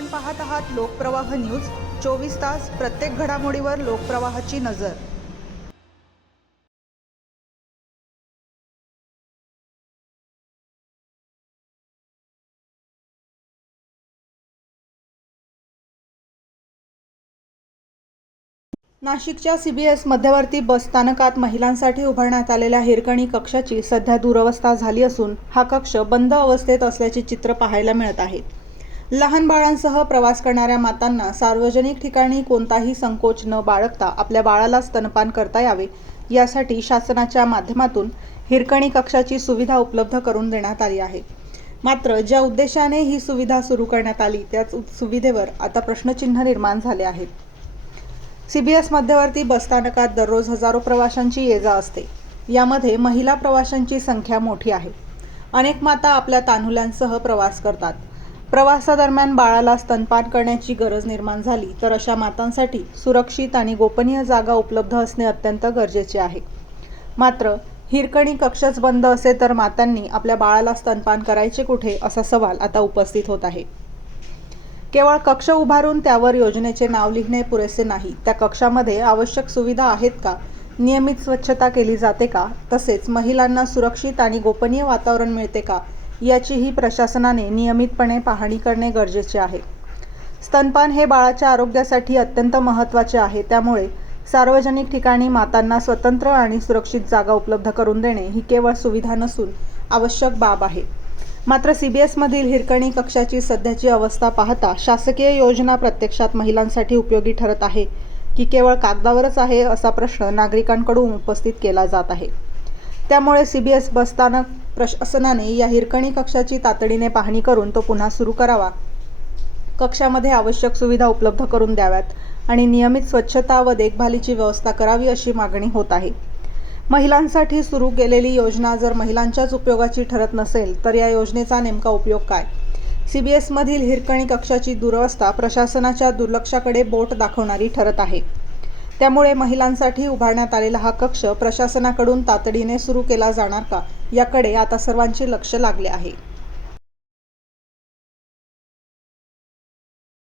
आपण पाहत आहात लोकप्रवाह न्यूज। 24 तास प्रत्येक घडामोडीवर लोकप्रवाहाची नजर। नाशिकच्या CBS मध्यवर्ती बस स्थानकात महिलांसाठी उभारण्यात आलेल्या हिरकणी कक्षाची सध्या दुरवस्था झाली असून हा कक्ष बंद अवस्थेत असल्याचे चित्र पाहायला मिळत आहे। लहान बाळांसह प्रवास करणाऱ्या मातांना सार्वजनिक ठिकाणी कोणताही संकोच न बाळगता आपल्या बाळाला स्तनपान करता यावे यासाठी शासनाच्या माध्यमातून हिरकणी कक्षाची सुविधा उपलब्ध करून देण्यात आली आहे। मात्र ज्या उद्देशाने ही सुविधा सुरू करण्यात आली त्याच सुविधेवर आता प्रश्नचिन्ह निर्माण झाले आहेत। CBS मध्यवर्ती बसस्थानकात दररोज हजारो प्रवाशांची ये-जा असते। यामध्ये महिला प्रवाशांची संख्या मोठी आहे। अनेक माता आपल्या तान्हुल्यांसह प्रवास करतात। प्रवासादरम्यान बाळाला स्तनपान करण्याची गरज निर्माण झाली तर अशा मातांसाठी सुरक्षित आणि गोपनीय जागा उपलब्ध असणे अत्यंत गरजेचे आहे। मात्र हिरकणी कक्षच बंद असे तर मातांनी आपल्या बाळाला स्तनपान करायचे कुठे असा सवाल आता उपस्थित होत आहे। केवळ कक्ष उभारून त्यावर योजनेचे नाव लिहिणे पुरेसे नाही, त्या कक्षामध्ये आवश्यक सुविधा आहेत का, नियमित स्वच्छता केली जाते का, तसेच महिलांना सुरक्षित आणि गोपनीय वातावरण मिळते का याचीही प्रशासनाने नियमितपणे पाहणी करणे गरजेचे आहे। स्तनपान हे बाळाच्या आरोग्यासाठी अत्यंत महत्त्वाचे आहे, त्यामुळे सार्वजनिक ठिकाणी मातांना स्वतंत्र आणि सुरक्षित जागा उपलब्ध करून देणे ही केवळ सुविधा नसून आवश्यक बाब आहे। मात्र CBS मधील हिरकणी कक्षाची सध्याची अवस्था पाहता शासकीय योजना प्रत्यक्षात महिलांसाठी उपयोगी ठरत आहे की केवळ कागदावरच आहे असा प्रश्न नागरिकांकडून उपस्थित केला जात आहे। त्यामुळे CBS बसस्थानक प्रशासनाने या हिरकणी कक्षाची तातडीने पाहणी करून तो पुन्हा सुरू करावा, कक्षामध्ये आवश्यक सुविधा उपलब्ध करून द्याव्यात आणि नियमित स्वच्छता व देखभालीची व्यवस्था करावी अशी मागणी होत आहे। महिलांसाठी सुरू केलेली योजना जर महिलांच्याच उपयोगाची ठरत नसेल तर या योजनेचा नेमका उपयोग काय? CBS मधील हिरकणी कक्षाची दुरवस्था प्रशासनाच्या दुर्लक्षाकडे बोट दाखवणारी ठरत आहे। त्यामुळे महिलांसाठी उभारण्यात आलेला हा कक्ष प्रशासनाकडून तातडीने सुरू केला जाणार का याकडे आता सर्वांचे लक्ष लागले आहे।